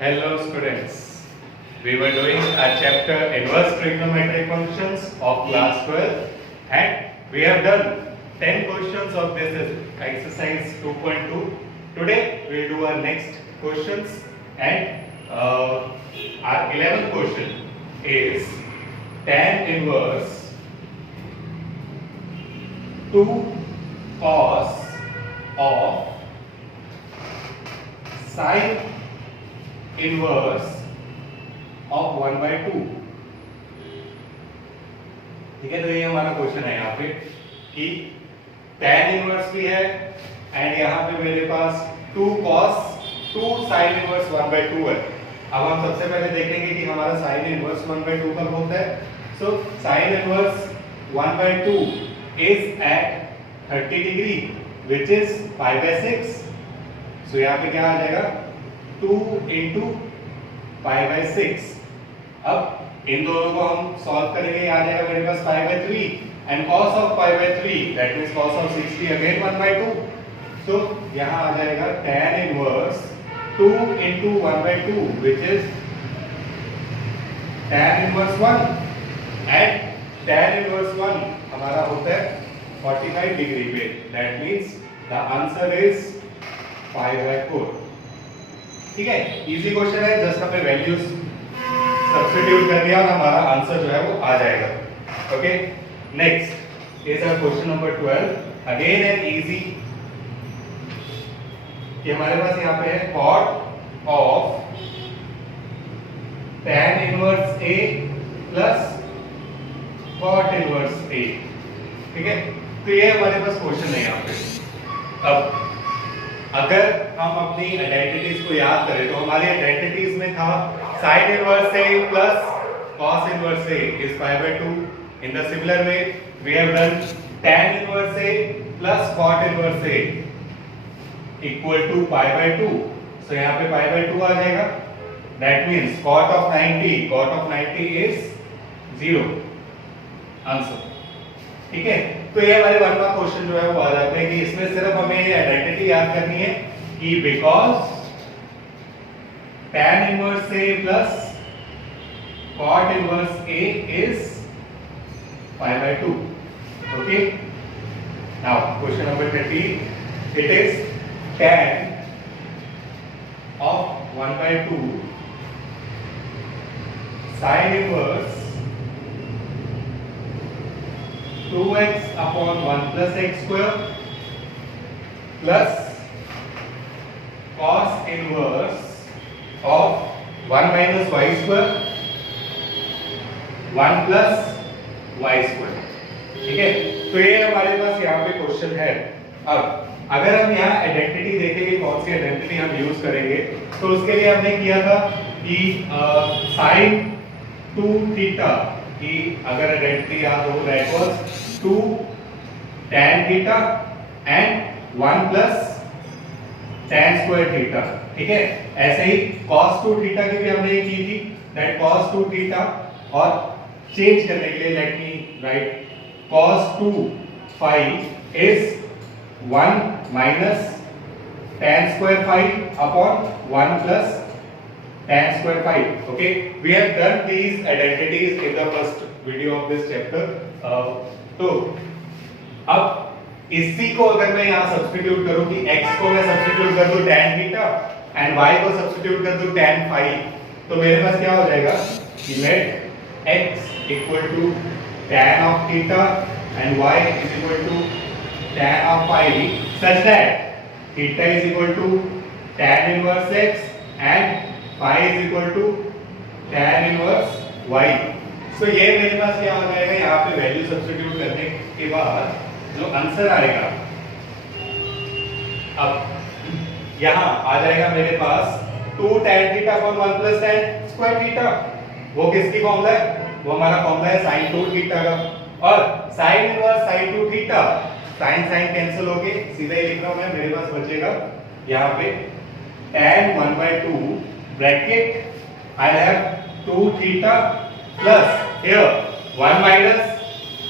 Hello students. We were doing a chapter inverse trigonometric functions of class 12 and we have done 10 questions of this exercise 2.2. Today we will do our next questions and our 11th question is tan inverse 2 cos of sine inverse of 1/2। ठीक है, तो ये हमारा question है यहाँ पे कि tan inverse भी है एंड यहाँ पे मेरे पास 2 cos 2 sin इनवर्स 1/2 है। अब हम सबसे पहले देखेंगे कि हमारा sin इनवर्स 1/2 कब होता है। So sin inverse 1/2 is at 30 degree which is 5/6। So यहाँ पे क्या आ जाएगा 2 into 5/6। अब इन दोनों को हम सॉल्व करेंगे, आ जाएगा मेरे पास 5/3 and cos of 5/3 that means cos of 60 again 1/2। सो यहाँ आ जाएगा tan inverse 2 into 1/2 which is tan inverse 1 and tan inverse 1 हमारा होता है 45 डिग्री पे। That means the answer is 5/4। ठीक है, इजी क्वेश्चन है, जस्ट हमें वैल्यूज सब्स्टिट्यूट कर दिया और हमारा आंसर जो है वो आ जाएगा। Okay, next is our question number 12। Again an easy कि हमारे पास यहाँ पे है cot of tan inverse a plus cot inverse a। ठीक है, तो ये हमारे पास क्वेश्चन है यहाँ पे। अब अगर हम अपनी आइडेंटिटीज को याद करें तो हमारी आइडेंटिटीज में था sin inverse a plus cos inverse a is 5/2। in the similar way we have done tan inverse a plus cot inverse a equal to 5/2। so यहाँ पे 5/2 आ जाएगा। that means cot of 90 is 0 answer. ठीक है, तो ये हमारे 1वां question जो है वो आ जाते हैं कि इसमें सिर्फ हमें ये आइडेंटिटी याद करनी है कि because tan inverse a plus cot inverse a is 5/2। Okay, now question number 13 it is tan of 1/2 sin inverse 2x upon 1 plus x square plus cos inverse of 1 minus y square 1 plus y square। ठीक है, तो ये हमारे पास यहाँ पे question है। अब अगर हम यहाँ आइडेंटिटी देखेंगे कौन सी आइडेंटिटी हम यूज करेंगे, तो उसके लिए हमने किया था कि sin 2 थीटा कि अगर आइडेंटिटी याद हो that was 2 tan theta and 1 plus tan square theta. ठीक है, ऐसे ही cos 2 थीटा की भी हमने की थी दैट cos 2 थीटा, और चेंज करने के लिए let me right cos 2 phi is 1 minus tan square phi upon 1 plus tan square phi। okay, we have done these identities in the first video of this chapter। तो अब इसी को अगर मैं यहाँ सब्स्टिट्यूट करूं कि x को मैं सब्स्टिट्यूट कर दूं tan थीटा एंड y को सब्स्टिट्यूट कर दूं tan phi, तो मेरे पास क्या हो जाएगा कि let x equal to tan of theta and y is equal to tan of phi such that theta is equal to tan inverse x and phi is equal to tan inverse y। तो ये मेरे पास क्या हो जाएगा, यहाँ पे value substitute करने के बाद जो आंसर आएगा, अब यहाँ आ जाएगा मेरे पास 2 tan theta upon 1 plus tan square theta. वो किसकी फॉर्मूला है, वो हमारा फॉर्मूला है sin 2 थीटा का। और sin inverse sin 2 theta sin sin cancel हो गए, सीधा ही लिख रहा हूं मैं, मेरे पास बचेगा यहाँ पे tan 1/2 bracket I have 2 theta plus here 1 minus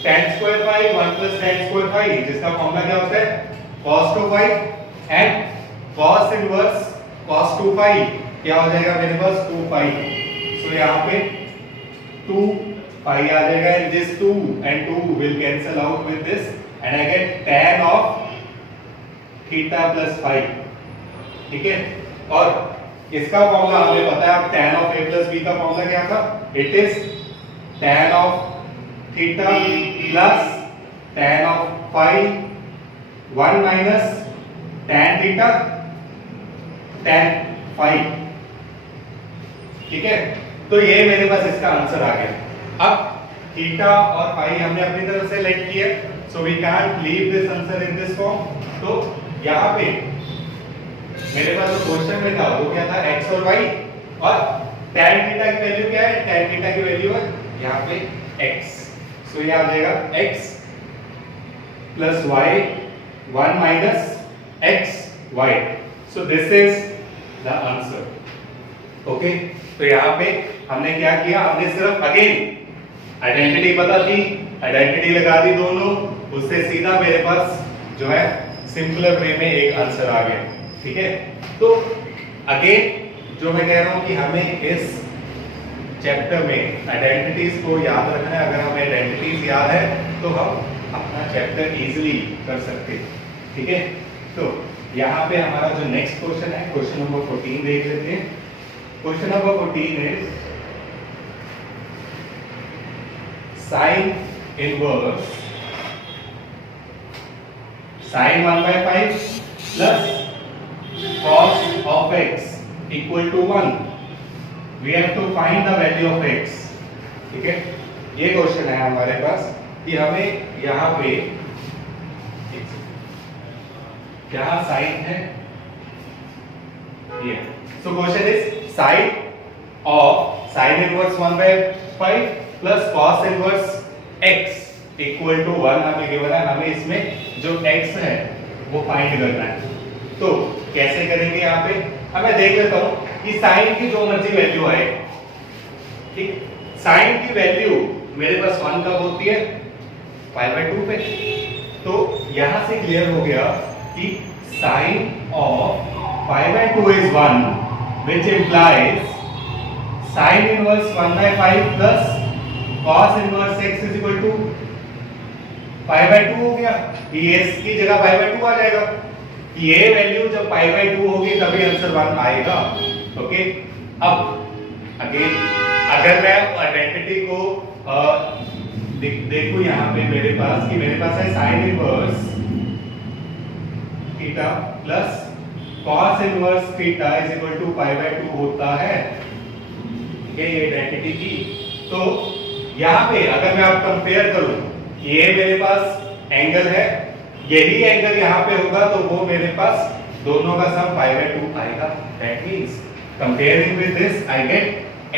tan square phi 1 plus tan square phi, जिसका फॉर्मूला क्या होता है cos 2 phi and cos inverse cos 2 phi क्या हो जाएगा मेरे पास 2 पाई। सो यहाँ पे 2 पाई आ जाएगा and this 2 and 2 will cancel out with this and I get tan of theta plus phi. ठीक है, और इसका फॉर्मूला हमें पता है। अब tan of a plus b का फॉर्मूला क्या था? It is tan of theta plus tan of phi 1 minus tan theta tan phi. ठीक है, तो ये मेरे पास इसका आंसर आ गया। अब थीटा और फाई हमने अपनी तरफ से लेट किया, so we can't leave this answer in this form. तो यहाँ पे मेरे पास जो क्वेश्चन में था वो क्या था? x और y, और tan थीटा की वैल्यू क्या है? tan थीटा की वैल्यू है यहाँ पे x। सो ये आ जाएगा x plus y 1 minus x y। So this is the answer. Okay, तो यहाँ पे हमने क्या किया? हमने सिर्फ अगेन आइडेंटिटी पता थी, आइडेंटिटी लगा दी दोनों, उससे सीधा मेरे पास जो है सिंपलर वे में एक आंसर आ गया। ठीक है, तो अगेन जो मैं कह रहा हूं कि हमें इस चैप्टर में आइडेंटिटीज को याद रखना है। अगर हमें आइडेंटिटीज याद है तो हम अपना चैप्टर इजीली कर सकते हैं। ठीक है, तो यहाँ पे हमारा जो नेक्स्ट क्वेश्चन है, क्वेश्चन नंबर 14 देख लेते हैं। Question number 14 is sine inverse sin 1 by 5 plus cos of x equal to 1. We have to find the value of x. ठीक है, ये क्वेश्चन है हमारे पास कि हमें यहाँ पे क्या साइन है ये। So question is sine of sine inverse 1 by 5 plus cos inverse x equal to 1 हमें गिवन है। हमें इसमें जो x है वो फाइंड करना है। तो कैसे करेंगे? यहाँ पे हमें देख लेता हूं कि साइन की जो मर्जी वैल्यू आए, ठीक, साइन की वैल्यू मेरे पास 1 कब होती है? पाई बाय 2 पे। तो यहां से क्लियर हो गया कि sine of pi by 2 is 1 which implies sine inverse 1 by 5 plus cos inverse x is equal to pi by 2 हो गया। ये s की जगह पाई बाय 2 आ जाएगा। ये वैल्यू जब पाई बाय 2 होगी तभी आंसर 1 आएगा। ओके, अब अगेन अगर मैं आइडेंटिटी को देखूं यहाँ पे मेरे पास कि मेरे पास है sine inverse theta plus cos inverse theta is equal to pi by 2 होता है। ये आइडेंटिटी की। तो यहाँ पे अगर मैं आप कंपेयर करूं, ये मेरे पास एंगल है, यही एंगल यहाँ पे होगा, तो वो मेरे पास दोनों का सम पाई बाय 2 आएगा। That means comparing with this I get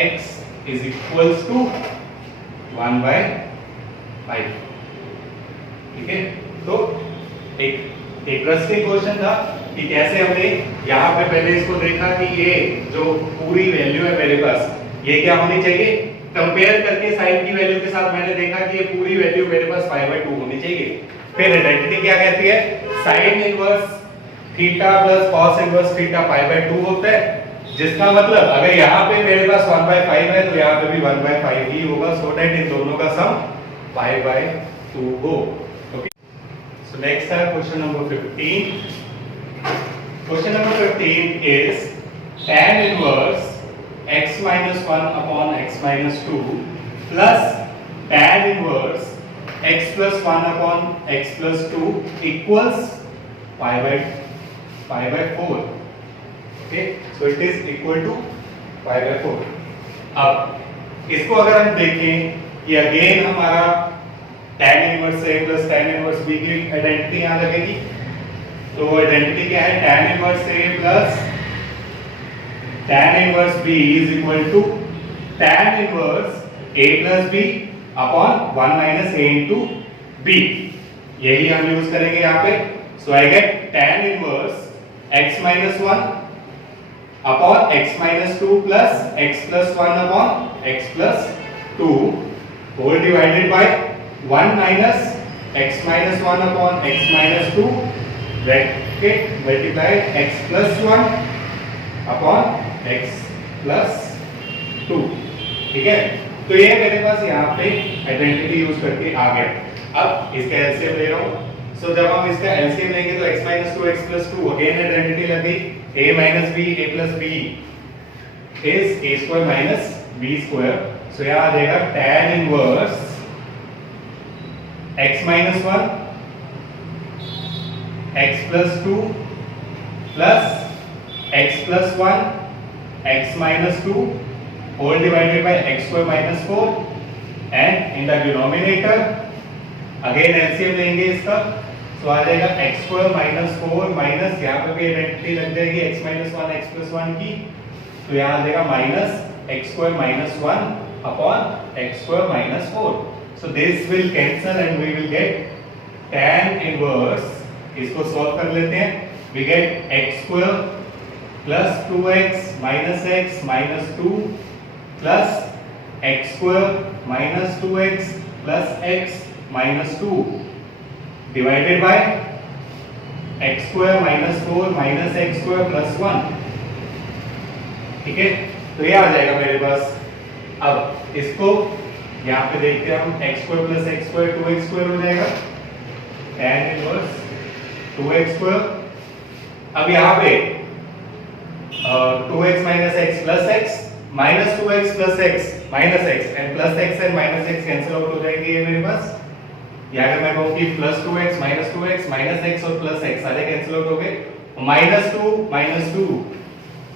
x is equals to 1 by 5। ठीक है, तो एक इंटरेस्टिंग क्वेश्चन था कि कैसे हमने यहाँ पे पहले इसको देखा कि ये जो पूरी वैल्यू है मेरे पास ये क्या होनी चाहिए, कंपेयर करके साइन की वैल्यू के साथ मैंने देखा कि ये पूरी वैल्यू मेरे पास पाई बाय 2 होनी चाहिए। फिर आइडेंटिटी क्या कहती है? Sine inverse theta plus cos inverse theta pi by 2 होता है, जिसका मतलब अगर यहाँ पे मेरे पास 1 बाय 5 है तो यहाँ पे भी 1 बाय 5 ही होगा, सो दैट इन दोनों का सम पाई बाय 2 हो। ओके, सो नेक्स्ट है question number 15। Question number 15 is tan inverse x minus 1 upon x minus 2 plus tan inverse x plus 1 upon x plus 2 equals pi by 4. Okay, so it is equal to pi by 4. अब इसको अगर हम देखें कि again हमारा tan inverse a plus tan inverse b की identity यहाँ लगेगी। तो आइडेंटिटी क्या है? tan inverse a plus tan inverse b is equal to tan inverse a plus b upon 1 minus a into b। यही हम यूज करेंगे यहाँ पे। So I get tan inverse x minus 1 upon x minus 2 plus x plus 1 upon x plus 2 whole divided by 1 minus x minus 1 upon x minus 2 bracket multiplied x plus 1 upon x plus 2। ठीक है, तो ये मेरे पास यहाँ पे identity use करके आ गया। अब इसका एलसीएम ले रहा हूँ। सो जब हम इसका एलसीएम लेंगे तो x minus 2 x plus 2 again identity लग गई। a minus b a plus b is a square minus b square। सो यहाँ आ जाएगा tan inverse x minus 1 x plus 2 plus x plus 1 x minus 2 whole divided by x square minus 4 and in the denominator again LCM लेंगे इसका। तो आ जाएगा x square minus 4 minus यहाँ पे भी identity लग जाएगी x minus 1 x plus 1 की। तो यहाँ आ जाएगा minus x square minus 1 upon x square minus 4। So this will cancel and we will get tan inverse। इसको सॉल्व कर लेते हैं। We get x square plus 2x minus x minus 2 plus x square minus 2x plus x minus 2 divided by x square minus 4 minus x square plus 1। ठीक है, तो ये आ जाएगा मेरे पास। अब इसको यहाँ पे देखते हैं हम x square plus x square 2x square हो जाएगा tan इनवर्स 2x square। अब यहाँ पे 2x minus x plus x minus 2x plus x minus x and plus x and minus x cancel out हो जाएंगे ये मेरे पास। या अगर मैं कहूँ कि plus 2x minus x और plus x सारे कैंसिल आउट हो गए। minus 2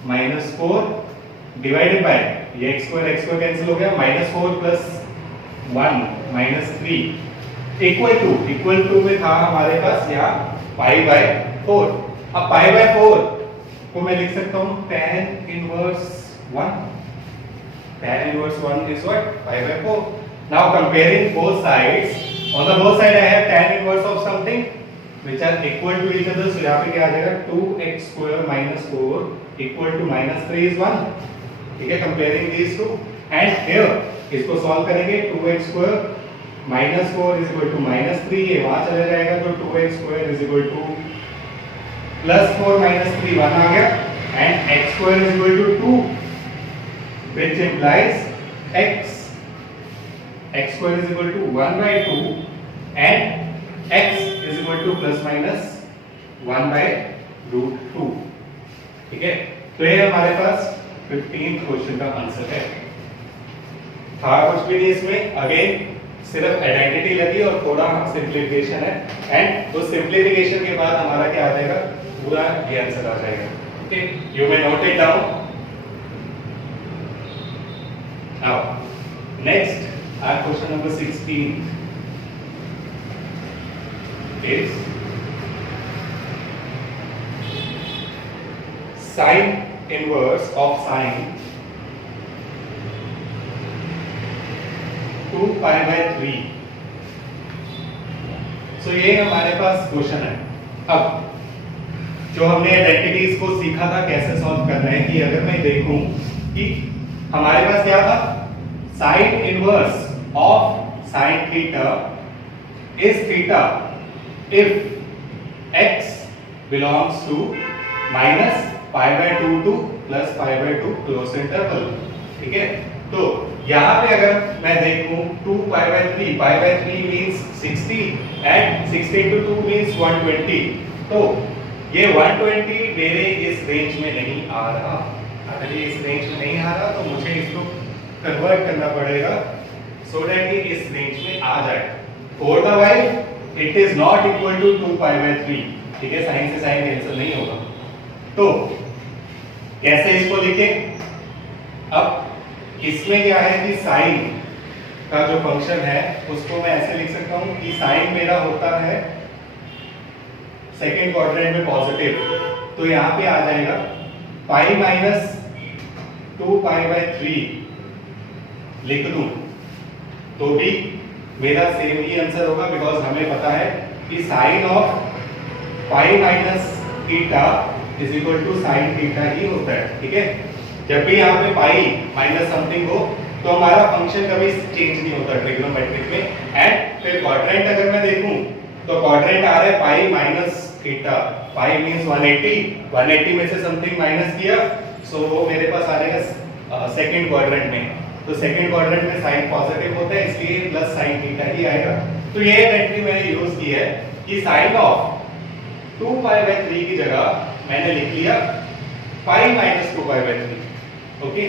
minus 4 डिवाइडेड बाय ये x square कैंसिल हो गया minus 4 plus 1 minus 3 equal to में था हमारे पास यहाँ पाई बाय 4। अब पाई बाय 4 को मैं लिख सकता हूँ tan inverse 1। tan inverse 1 is what? Pi by 4। Now comparing both sides, on the both side I have tan inverse of something which are equal to each other। So यहाँ पे क्या आ जाएगा 2x square minus 4 equal to minus 3 is 1। ठीक है, comparing these two and here इसको solve करेंगे 2x square minus 4 is equal to minus 3। ये वहाँ चला जाएगा तो 2x square is equal to plus 4 minus 3 1 आ गया and x square is equal to 2 which implies x square is equal to 1 by 2 and x is equal to plus minus 1 by root 2। ठीक है, तो ये हमारे पास 15th क्वेश्चन का answer है। था कुछ भी नहीं इसमें, अगेन सिर्फ आइडेंटिटी लगी और थोड़ा सिंप्लीफिकेशन है एंड उस सिंप्लीफिकेशन के बाद हमारा क्या आ जाएगा, पूरा ये आंसर आ जाएगा। Okay, you may note it down. Now, next, our question number 16 is sine inverse of sine 2 pi by 3। So ये हमारे पास क्वेश्चन है। अब जो हमने आइडेंटिटीज को सीखा था कैसे सॉल्व करना है, कि अगर मैं देखूं कि हमारे पास क्या था, sine inverse of sine theta is theta if x belongs to minus pi by 2 to plus pi by 2 close interval. ठीक है, तो यहाँ पे अगर मैं देखूं 2 pi by 3 means 60 and 60 to 2 means 120। तो ये 120 मेरे इस रेंज में नहीं आ रहा। अगर ये इस रेंज में नहीं आ रहा तो मुझे इसको कन्वर्ट करना पड़ेगा सो दैट ये इस रेंज में आ जाए। For the while it is not equal to 2 pi by 3। ठीक है, साइन से साइन कैंसिल नहीं होगा। तो कैसे इसको लिखें? अब इसमें क्या है कि साइन का जो फंक्शन है उसको मैं ऐसे लिख सकता हूं कि साइन मेरा होता है सेकेंड क्वाड्रेंट में पॉजिटिव। तो यहाँ पे आ जाएगा पाई माइनस 2 पाई बाय 3 लिख दूं तो भी मेरा सेम ही आंसर होगा, बिकॉज हमें पता है कि sine of pi minus theta is equal to sine theta ही होता है। ठीक है, जब भी यहाँ पे पाई माइनस समथिंग हो तो हमारा फंक्शन कभी चेंज नहीं होता ट्रिग्नोमेट्रिक में। एंड फिर क्वाड्रेंट अगर मैं देखूं तो क्वाड्रेंट आ रहा है पाई माइनस थीटा। पाई मींस 180 में से समथिंग माइनस किया सो वो मेरे पास आ जाएगा सेकंड क्वाड्रेंट में। तो सेकंड क्वाड्रेंट में साइन पॉजिटिव होता है, इसलिए प्लस साइन थीटा ही आएगा। तो ये आइडेंटिटी मैंने यूज की है कि साइन ऑफ 2 पाई बाय 3 की जगह मैंने लिख लिया pi minus 2 pi by 3। Okay,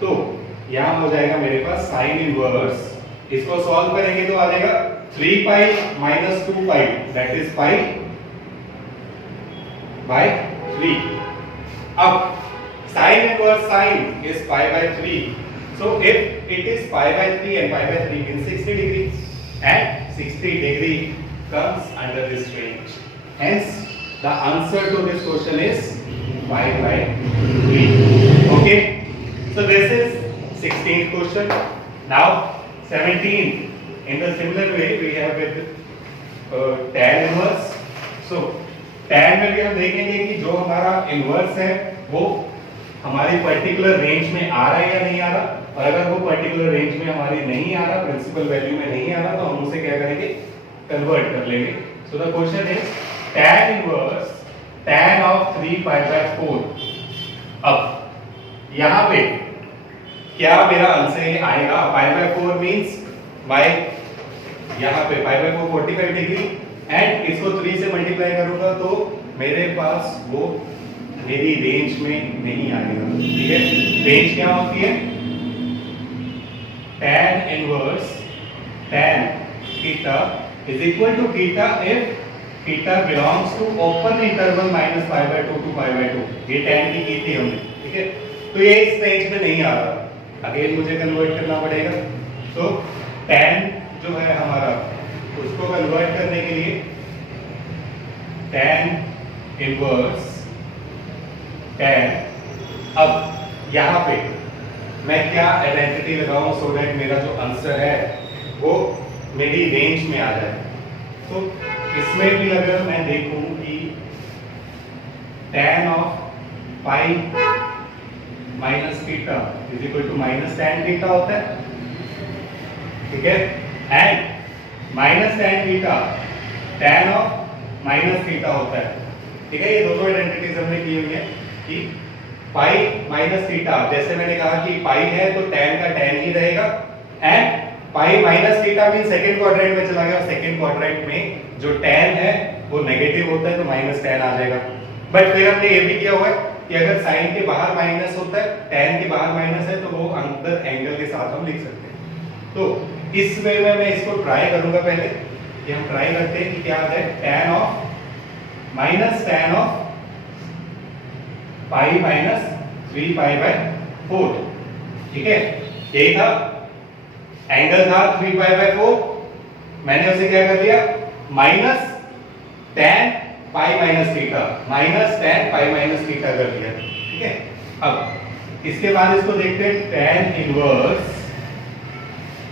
तो यहां हो जाएगा मेरे पास साइन इनवर्स, इसको सॉल्व करेंगे तो आ जाएगा 3 pi minus 2 pi, that is pi by 3। अब sin inverse sin is pi by 3, so if it is pi by 3 and pi by 3 means 60 degree, and 60 degree comes under this range, hence the answer to this question is pi by 3. Okay, so this is 16th question. Now 17, in the similar way we have with tan inverse. So tan में भी हम देखेंगे कि जो हमारा inverse है वो हमारी पर्टिकुलर रेंज में आ रहा है या नहीं आ रहा, और अगर वो पर्टिकुलर रेंज में हमारी नहीं आ रहा, प्रिंसिपल वैल्यू में नहीं आ रहा, तो हम उसे क्या करेंगे, कन्वर्ट कर लेंगे। So the question is tan inverse tan of 3 pi by 4। अब यहां पे क्या मेरा आंसर आएगा, पाई बाय 4 मींस बाय यहां पे पाई बाय 4 45 डिग्री, एंड इसको 3 से मल्टीप्लाई करूंगा तो मेरे पास वो मेरी रेंज में नहीं आएगा। ठीक है, रेंज क्या होती है, tan inverse tan theta is equal to theta if theta belongs to open interval minus pi by 2 to pi by 2। ये tan की थी हमने। ठीक है, तो ये इस रेंज में नहीं आ रहा, अगेन मुझे कन्वर्ट करना पड़ेगा। तो tan जो है हमारा, उसको कन्वर्ट करने के लिए tan इनवर्स tan, अब यहाँ पे मैं क्या आइडेंटिटी लगाऊं सो दैट मेरा जो आंसर है वो मेरी रेंज में आ जाए। तो इसमें भी अगर मैं देखूं कि tan of pi minus theta is equal to minus tan theta होता है। ठीक है, and minus tan theta tan of minus theta होता है। ठीक है, ये दोनों आइडेंटिटीज हमने की हुई है कि पाई माइनस थीटा, जैसे मैंने कहा कि पाई है तो tan का tan ही रहेगा, and pi minus theta mean second quadrant में चला गया, सेकंड क्वाड्रेंट में जो tan है वो नेगेटिव होता है तो माइनस tan आ जाएगा। बट फिर हमने ये भी किया हुआ है कि अगर साइन के बाहर माइनस होता है, tan के बाहर माइनस है, तो वो अंदर एंगल के साथ हम लिख सकते हैं। तो इस वे में मैं इसको ट्राई करूंगा, पहले कि हम ट्राई करते हैं कि क्या आ जाए, tan of minus tan of pi minus 3 pi by 4। ठीक है, यही था, एंगल था 3 पाई बाय 4, मैंने उसे क्या कर दिया, माइनस tan पाई माइनस थीटा, माइनस tan पाई माइनस थीटा कर दिया। ठीक है, अब इसके बाद इसको देखते हैं, tan इनवर्स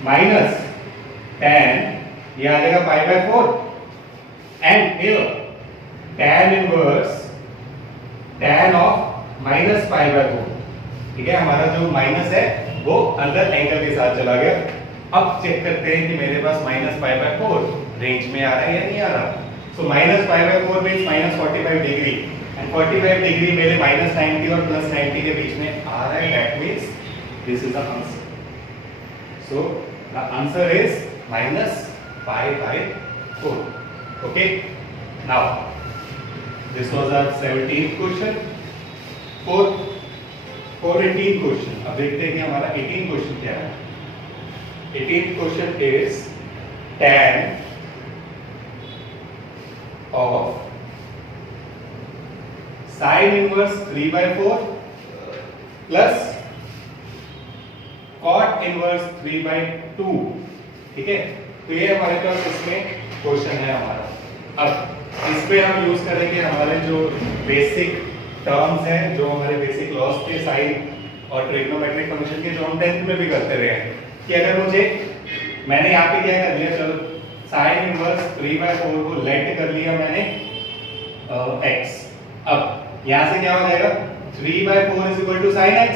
माइनस tan, ये आ जाएगा pi by 4, and here tan inverse tan of minus pi bye 4। ठीक है, हमारा जो माइनस है वो अंदर एंगल के साथ चला गया। अब चेक करते हैं कि मेरे पास माइनस पाई बाय 4 रेंज में आ रहा है या नहीं आ रहा। So minus pi bye 4 means minus 45 degree, and 45 degree मेरे माइनस 90 और प्लस 90 के बीच में आ रहा है, that means this is the answer. So the answer is minus pi bye 4। Okay, now this was our 17th question। for 18th question, अब देखते हैं कि हमारा 18th question क्या है। 18th question is tan of sin inverse 3 by 4 plus cot inverse 3 by 2। ठीक है, तो ये हमारे पास इसमें क्वेश्चन है हमारा। अब इस पे हम यूज करेंगे हमारे जो बेसिक टर्म्स हैं, जो हमारे बेसिक लॉस थे साइन और ट्रिग्नोमेट्रिक फंक्शन के, जो हम 10th में भी करते रहे हैं, कि अगर मुझे, मैंने यहाँ पे क्या कर लिया, चलो साइन इनवर्स 3 by 4 को लेट कर लिया मैंने x। अब यहाँ से क्या हो जाएगा, 3 by 4 is equal to sine x।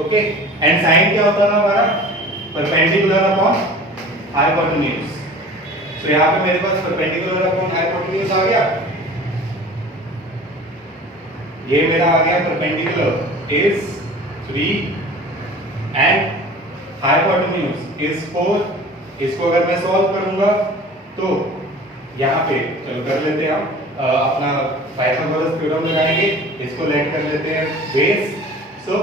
Okay, and sine क्या होता था हमारा, परपेंडिकुलर अपॉन हाइपोटेन्यूज। तो यहाँ पे मेरे पास परपेंडिकुलर अपॉन हाइपोटेन्यूज आ गया। ये मेरा आ गया perpendicular is 3 and hypotenuse is 4। इसको अगर मैं सॉल्व करूंगा तो यहाँ पे चलो कर लेते हैं हम अपना पाइथागोरस थ्योरम लगाएंगे, इसको लेट कर लेते हैं base. So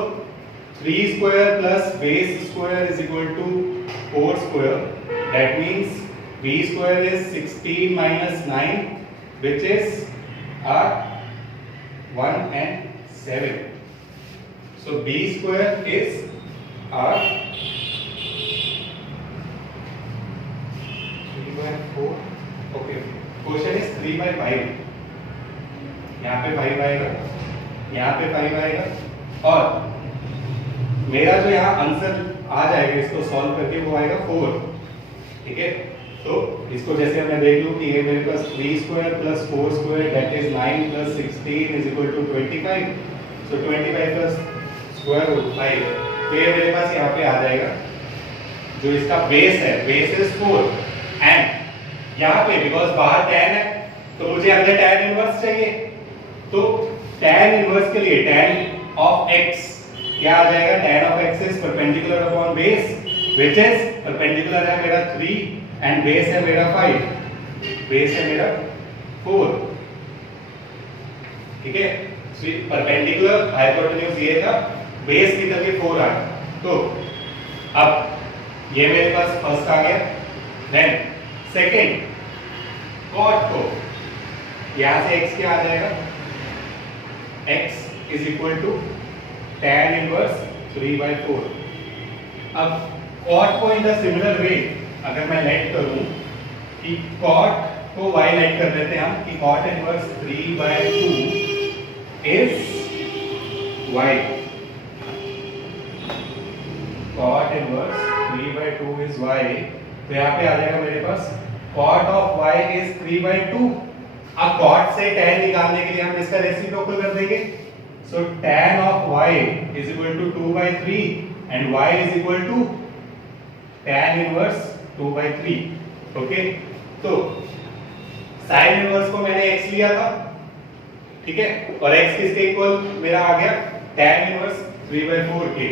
3 square plus base square is equal to 4 square, that means b square is 16 minus 9 which is 1 and 7. So b square is 3 by 4. Okay. Question is 3 by 5. यहाँ पे 5 आएगा, यहाँ पे 5 आएगा, और मेरा जो यहाँ आंसर आ जाएगा इसको सॉल्व करके वो आएगा 4। ठीक है, तो इसको जैसे मैं देख लूं कि ये मेरे पास 3 square plus 4 square that is 9 plus 16 is equal to 25। So 25 plus square root 5, तो ये मेरे पास यहाँ पे आ जाएगा जो इसका बेस है, बेस इज 4 एंड यहाँ पे बिकॉज बाहर tan है तो मुझे अंदर tan इनवर्स चाहिए, तो tan इनवर्स के लिए tan ऑफ x क्या आ जाएगा, tan of x is perpendicular upon base which is perpendicular है मेरा 3 एंड बेस है मेरा 5, बेस है मेरा 4। ठीक है, परपेंडिकुलर हाइपोटेन्यूज ये था, बेस निकल के 4 आया, तो अब ये मेरे पास फर्स्ट आ गया। देन सेकंड कॉट को यहां से x क्या आ जाएगा, x is equal to tan inverse 3/4। अब कॉट को इन द सिमिलर वे अगर मैं लेट करूं कि cot को y लेट कर देते हैं हम कि cot inverse 3/2 is y, cot inverse 3/2 is y, तो यहाँ पे आ जाएगा मेरे पास cot ऑफ y इज 3/2। अब cot से tan निकालने के लिए हम इसका रेसिप्रोकल कर देंगे, so tan of y is equal to 2/3 and y is equal to tan inverse 2/3। Okay, तो sin इनवर्स को मैंने x लिया था, ठीक है, और x किसके इक्वल मेरा आ गया, tan इनवर्स 3/4 के,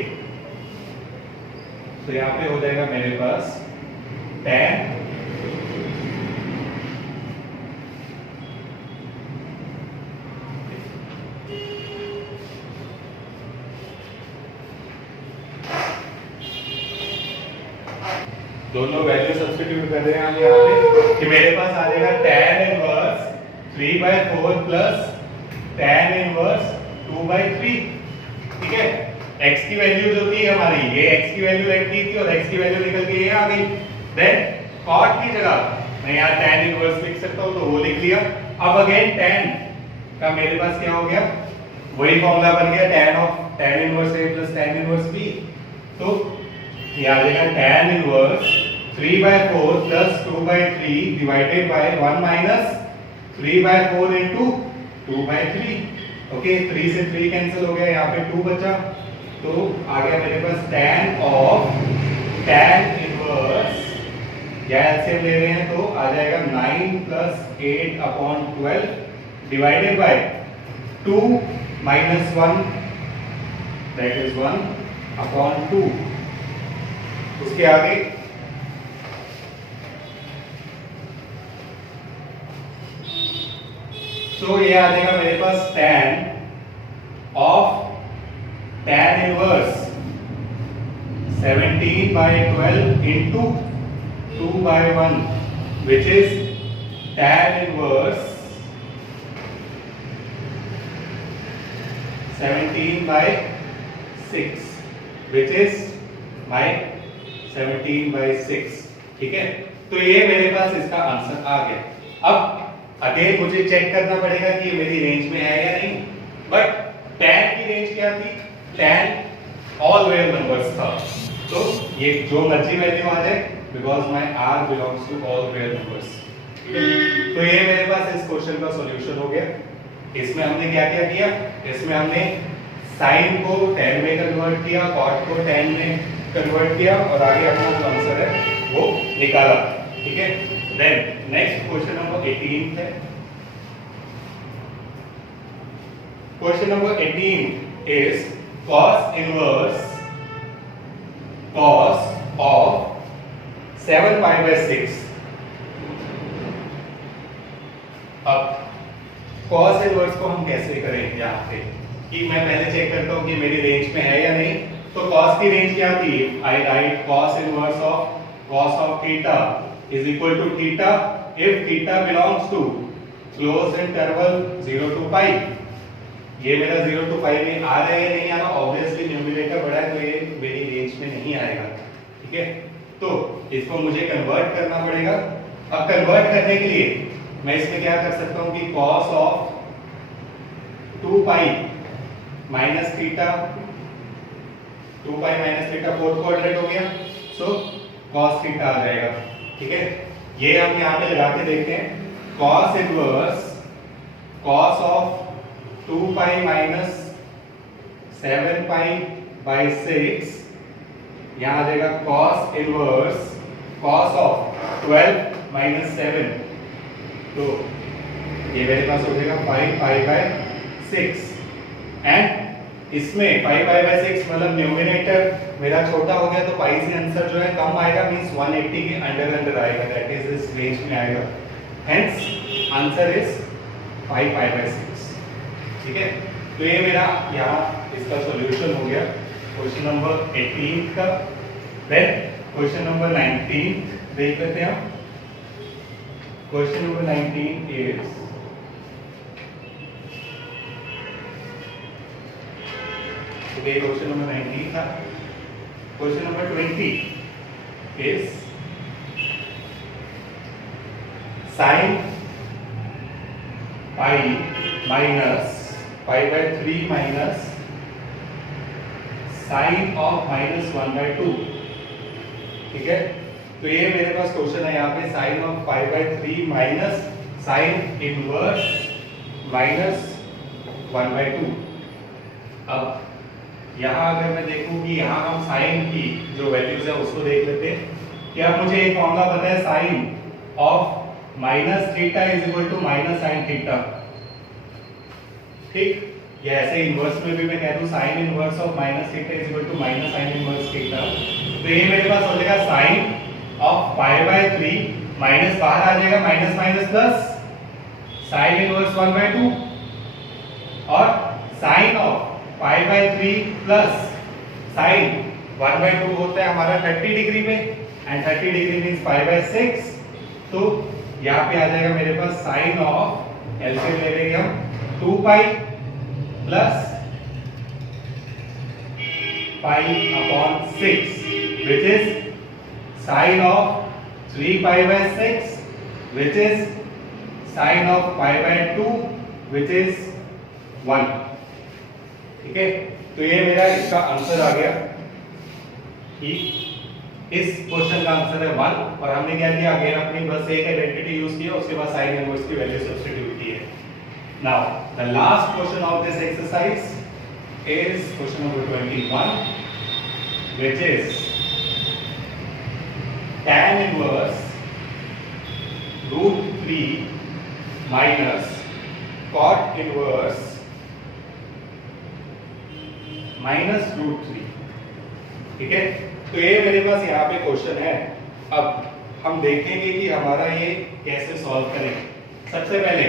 तो यहाँ पे हो जाएगा मेरे पास tan दोनों वैल्यू सब्स्टिट्यूट कर रहे हैं हम यहाँ पे कि मेरे पास आ जाएगा tan inverse 3/4 plus tan inverse 2/3। ठीक है, x की वैल्यू जो थी हमारी, ये x की वैल्यू लेट की थी और x की वैल्यू निकल के ये आ गई। देन cot की जगह मैं यहाँ tan इनवर्स लिख सकता हूँ, तो वो लिख लिया। अब अगेन tan का मेरे पास क्या हो गया, वही फॉर्मूला बन गया tan inverse a plus tan inverse b, तो ये आ जाएगा tan inverse 3/4 plus 2/3 divided by 1 minus 3/4 into 2/3। Okay, 3 से 3 कैंसिल हो गया, यहाँ पे 2 बचा, तो आ गया मेरे पास tan ऑफ tan इनवर्स, या एलसीएम ले रहे हैं तो आ जाएगा 9 plus 8 upon 12 divided by 2 minus 1 that is 1 upon 2। उसके आगे ये आ जाएगा मेरे पास tan of tan inverse 17/12 into 2/1 which is tan inverse 17/6 which is my 17/6। ठीक है, तो ये मेरे पास इसका आंसर आ गया। अब अगेन मुझे चेक करना पड़ेगा कि ये मेरी रेंज में है या नहीं, बट tan की रेंज क्या थी, tan ऑल रियल नंबर्स था, तो ये जो मर्जी वैल्यू आ जाए because my r belongs to all real numbers. तो ये मेरे पास इस क्वेश्चन का सॉल्यूशन हो गया। इसमें हमने क्या क्या किया, इसमें हमने साइन को tan में कन्वर्ट किया, cot को tan में कन्वर्ट किया और आगे अपना जो आंसर है वो निकाला। ठीक है, देन नेक्स्ट क्वेश्चन नंबर 18 है। Question number 18 is cos inverse cos of 7 pi by 6. अब cos इनवर्स को हम कैसे करें यहाँ पे कि मैं पहले चेक करता हूँ कि मेरी रेंज में है या नहीं। तो cos की रेंज क्या थी? I write cos inverse of cos of theta is equal to theta if theta belongs to closed interval 0 to pi। ये मेरा 0 to pi में आ रहा है या नहीं आ रहा? ऑब्वियसली न्यूमरेटर बड़ा है तो ये मेरी रेंज में नहीं आएगा, ठीक है। तो इसको मुझे कन्वर्ट करना पड़ेगा। अब कन्वर्ट करने के लिए मैं इसमें क्या कर सकता हूं कि cos of 2 pi minus theta, 2 pi minus theta fourth quadrant हो गया, सो cos थीटा आ जाएगा, ठीक है। ये हम यहाँ पे लगा के देखते हैं। cos inverse cos of 2 pi minus 7 pi by 6, यहाँ आ जाएगा cos inverse cos of 12 minus 7, तो ये मेरे पास हो जाएगा 5 pi by 6 एंड इसमें 5 pi by 6 मतलब न्यूमरेटर मेरा छोटा हो गया तो पाई से आंसर जो है कम आएगा, मींस 180 के अंडर आएगा, दैट इज इस रेंज में आएगा। Hence answer is 5 pi by 6, ठीक है। तो ये मेरा यहाँ इसका सॉल्यूशन हो गया क्वेश्चन नंबर 18 का। देन क्वेश्चन नंबर 19 देख लेते हैं हम। Question number 19 is question number 19 था। Question number 20 is sin pi minus pi by 3 minus sin of -1/2, ठीक है। तो ये मेरे पास क्वेश्चन है यहाँ पे sin of pi by 3 minus sin inverse minus 1/2। अब यहाँ अगर मैं देखूं कि यहाँ हम sin की जो वैल्यूज है उसको देख लेते हैं कि अब मुझे एक फॉर्मूला पता है sin of minus theta is equal to minus sin theta, ठीक। या ऐसे इनवर्स में भी मैं कह दूं sin inverse of minus theta is equal to minus sin inverse theta, तो ये मेरे पास हो जाएगा sin of pi by 3 minus बाहर आ जाएगा minus minus plus sin inverse 1/2 और sin of pi by 3 plus sin 1/2 होता है हमारा 30 डिग्री में and 30 degree means pi by 6, तो यहाँ पे आ जाएगा मेरे पास sin ऑफ एलसीएम ले लेंगे हम 2 pi plus pi upon 6 which is sin of 3 pi by 6 which is sin of pi by 2 which is 1, ठीक है। तो ये मेरा इसका आंसर आ गया कि इस क्वेश्चन का आंसर है 1 और हमने क्या किया, अगेन अपनी बस एक आइडेंटिटी यूज किया, उसके बाद sin इनवर्स की वैल्यू सब्स्टिट्यूट की है। Now the last question of this exercise is question number 21, which is tan inverse √3 minus cot inverse minus √3, ठीक है। तो ये मेरे पास यहाँ पे क्वेश्चन है। अब हम देखेंगे कि हमारा ये कैसे सॉल्व करें। सबसे पहले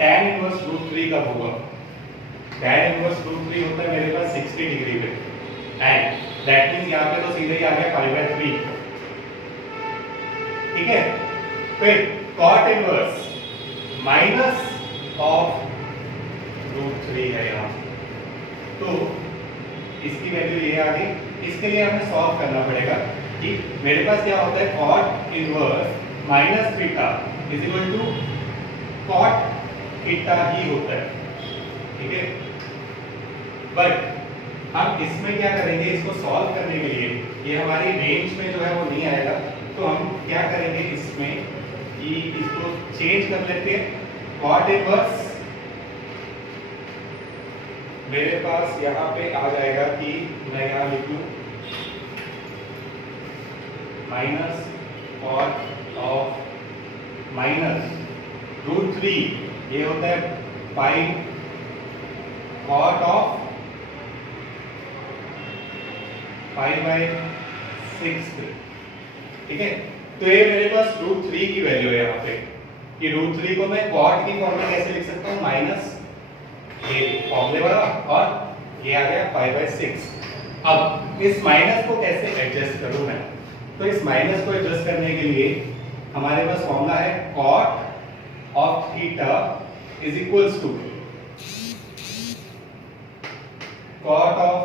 tan इनवर्स √3 कब होगा? tan इनवर्स √3 होता है मेरे पास 60 डिग्री पे एंड दैट मींस यहाँ पे तो सीधे ही आ गया pi by 3, ठीक है। फिर cot इनवर्स माइनस ऑफ √3 है यहाँ, तो इसकी वैल्यू ये आ गई। इसके लिए हमें सॉल्व करना पड़ेगा कि मेरे पास क्या होता है cot inverse minus theta is equal to cot theta ही होता है, ठीक है। बट हम इसमें क्या करेंगे, इसको सॉल्व करने के लिए ये हमारी रेंज में जो है वो नहीं आएगा, तो हम क्या करेंगे इसमें कि इसको चेंज कर लेते हैं। cot इनवर्स मेरे पास यहाँ पे आ जाएगा कि मैं यहाँ लिख लूँ माइनस cot ऑफ माइनस √3, ये होता है pi cot of 5/6। ठीक है, तो ये मेरे पास √3 की वैल्यू है यहाँ पे। ये √3 को मैं cot की फॉर्म में कैसे लिख सकता हूँ, माइनस ये फॉर्मूले वाला, और ये आ गया 5/6। अब इस माइनस को कैसे एडजस्ट करूं मैं, तो इस माइनस को एडजस्ट करने के लिए हमारे पास फॉर्मूला है cot of theta is equals to cot of,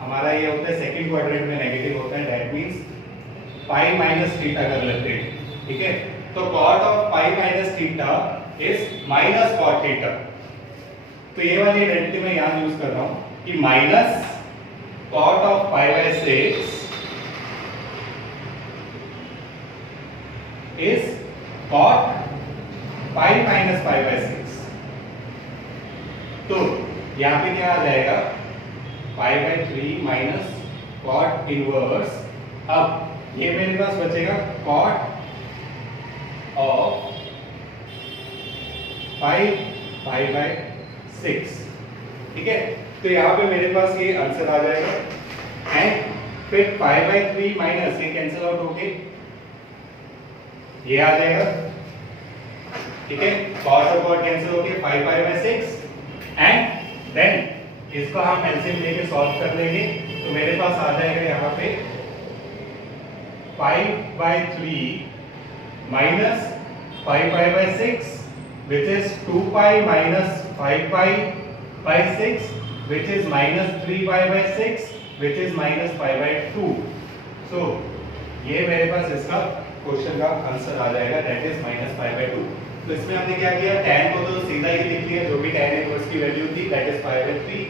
हमारा ये होता है सेकंड क्वाड्रेंट में नेगेटिव होता है, that means pi minus theta कर लेते हैं। ठीक है, तो cot of pi minus theta is minus cot theta. तो ये वाली आइडेंटिटी मैं यहां यूज कर रहा हूं कि minus cot of 5/6 is cot pi minus 5/6। तो यहाँ पे क्या आ जाएगा, pi/3 माइनस cot इनवर्स। अब ये मेरे पास बचेगा cot of pi/6। ठीक है, तो यहाँ पे मेरे पास ये आंसर आ जाएगा। एंड फिर 5/3 माइनस ये कैंसिल आउट होके ये आ जाएगा। ठीक है, cos और cot कैंसिल होके 5/6 एंड देन इसको हम एलसीएम लेके सॉल्व कर लेंगे। तो मेरे पास आ जाएगा यहाँ पे 5/3 minus 5/6 which is 2 minus 5/6 which is minus 3 which is minus 5/2। so ये मेरे पास इसका क्वेश्चन का आंसर आ जाएगा, दैट इज minus 5/2। तो इसमें हमने क्या किया, tan को तो सीधा ही लिख लिया, जो भी tan इनवर्स की वैल्यू थी दैट इज 5/3।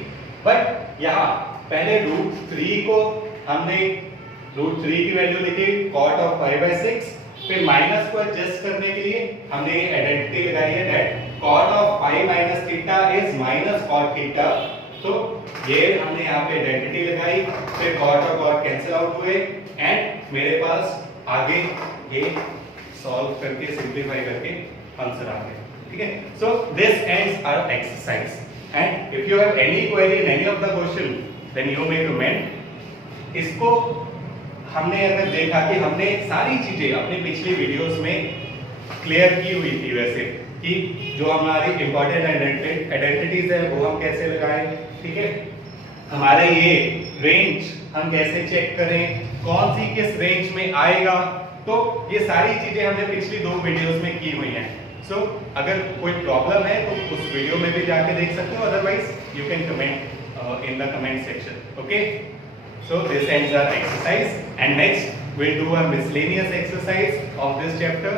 बट यहाँ पहले √3 को हमने √3 की वैल्यू लिखी cot of 5/6, फिर माइनस को एडजस्ट करने के लिए हमने ये आइडेंटिटी लगाई है that cot of pi minus theta is minus cot theta। तो ये हमने यहाँ पे आइडेंटिटी लगाई, फिर cot और cot कैंसिल आउट हुए एंड मेरे पास आगे ये सॉल्व करके सिंपलीफाई करके आंसर आ गया। ठीक है, so this ends our exercise and if you have any query in any of the question then you may comment. इसको हमने अगर देखा कि हमने सारी चीजें अपने पिछली वीडियोस में क्लियर की हुई थी वैसे, कि जो हमारी इंपॉर्टेंट आइडेंटिटीज है वो हम कैसे लगाएं। ठीक है, हमारे ये रेंज हम कैसे चेक करें, कौन सी किस रेंज में आएगा, तो ये सारी चीजें हमने पिछली 2 वीडियोस में की हुई हैं। सो अगर कोई प्रॉब्लम है तो उस वीडियो में भी जाके देख सकते हो, otherwise you can comment in the comment section. Okay, so this ends our exercise and next we'll do a miscellaneous exercise of this chapter